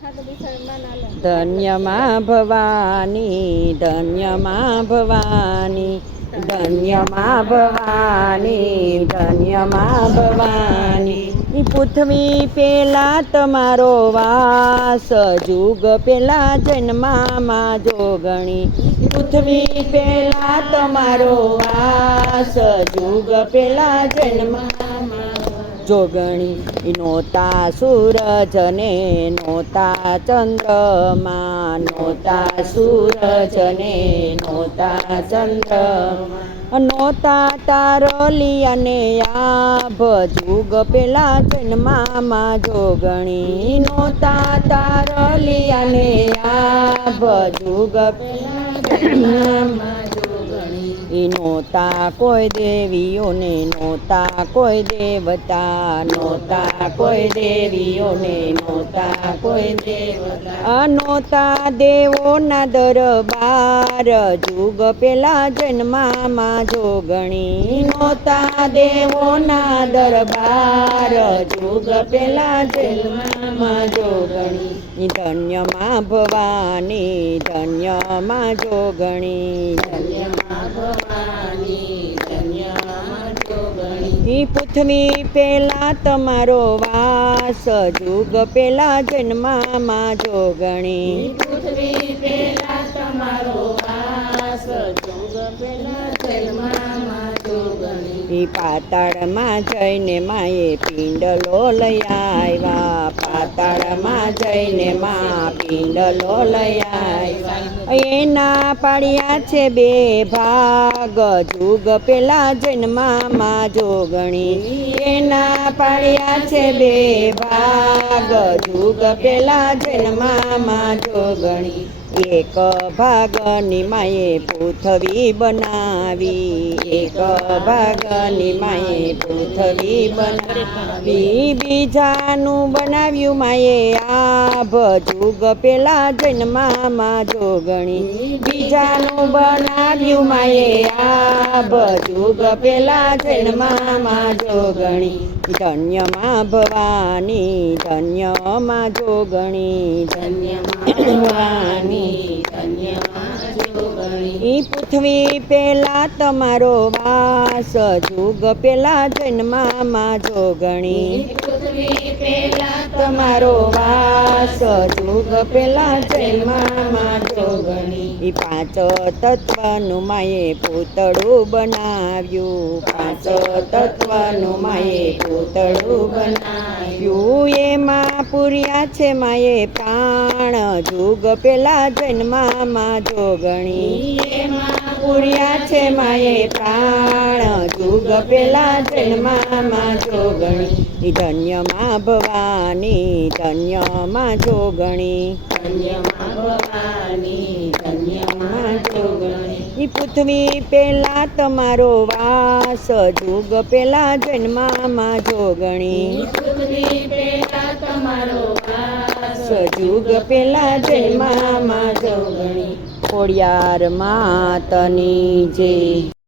ધન્ય માં ભવાની, ધન્ય માં ભવાની, ધન્ય માં ભવાની, ધન્ય માં ભવાની। પૃથ્વી પેલા તમારો વાસ, જુગ પેલા જન્મમાં જોગણી। પૃથ્વી પેલા તમારો વાસ, જુગ પેલા જન્મમાં જોગણી। નોતા સૂરજ ને નોતા ચંદ્રમા, નોતા સૂરજ ને નોતા ચંદ્રમા, નોતા તારલિયા ને આભ, જુગ પેલા જન્મમાં જોગણી। નોતા તારલિયા ને આભ, જુગ પેલા જન્મમાં જોગણી। નોતા કોઈ દેવીઓને નોતા કોઈ દેવતા, નોતા કોઈ દેવીઓને નોતા કોઈ દેવતા, નોતા દેવોના દરબાર, જુગ પેલા જન્મમાં જોગણી। નોતા દેવોના દરબાર, જુગ પેલા જન્મમાં જોગણી। ધન્ય માં ભવાની, ધન્ય માં જોગણી, ધન્ય માં ભવાની, ધન્ય માં જોગણી। પૃથ્વી પેલા તમારો વાસ, જુગ પેલા જન્મમાં જોગણી। પૃથ્વી પેલા તમારો વાસ, જુગ પેલા જન્મમાં જોગણી। પાતાળમાં જઈને માએ પિંડલો લઈ આવ્યા, પાતાળમાં જઈને મા પિંડલો લઈ આવ્યા। એના પાડ્યા છે બે ભાગ, જુગ પેલા જન્મમાં જોગણી। એના પાડ્યા છે બે ભાગ, જુગ પેલા જન્મમાં જોગણી। એક ભાગની માએ પૃથ્વી બનાવી, એક ભાગની માએ પૃથ્વી બનાવી, બીજાનું બનાવ્યું માએ આભ, જુગ પેલા જન્મમાં જોગણી। બીજાનું બનાવ્યું માએ આભ, જુગ પેલા જન્મમાં જોગણી। ધન્ય માં ભવાની, ધન્ય માં જોગણી, ધન્ય માં ભવાની, ધન્ય માં જોગણી। પૃથ્વી પેલા તમારો વાસ, જુગ પેલા જન્મમાં જોગણી। પૃથ્વી પેલા તમારો વાસ, જુગ પેલા જન્મમાં જોગણી। પાંચ તત્વનું માએ પૂતળું બનાવ્યું, પાંચ તત્વનું માએ પૂતળું બનાવ્યું। એમાં પૂર્યા છે માએ પ્રાણ, જુગ પેલા જન્મમાં જોગણી। એમાં પૂર્યા છે માએ પ્રાણ, જુગ પેલા જન્મમાં જોગણી। ધન્ય માં ભવાની, ધન્ય માં જોગણી, ધન્ય માં ભવાની, ધન્ય માં જોગણી। પૃથ્વી પેલા તમારો વાસ, જુગ પેલા જન્મમાં જોગણી। પૃથ્વી પેલા તમારો વાસ, જુગ પેલા જન્મમાં જોગણી। ખોડિયાર માતની જય।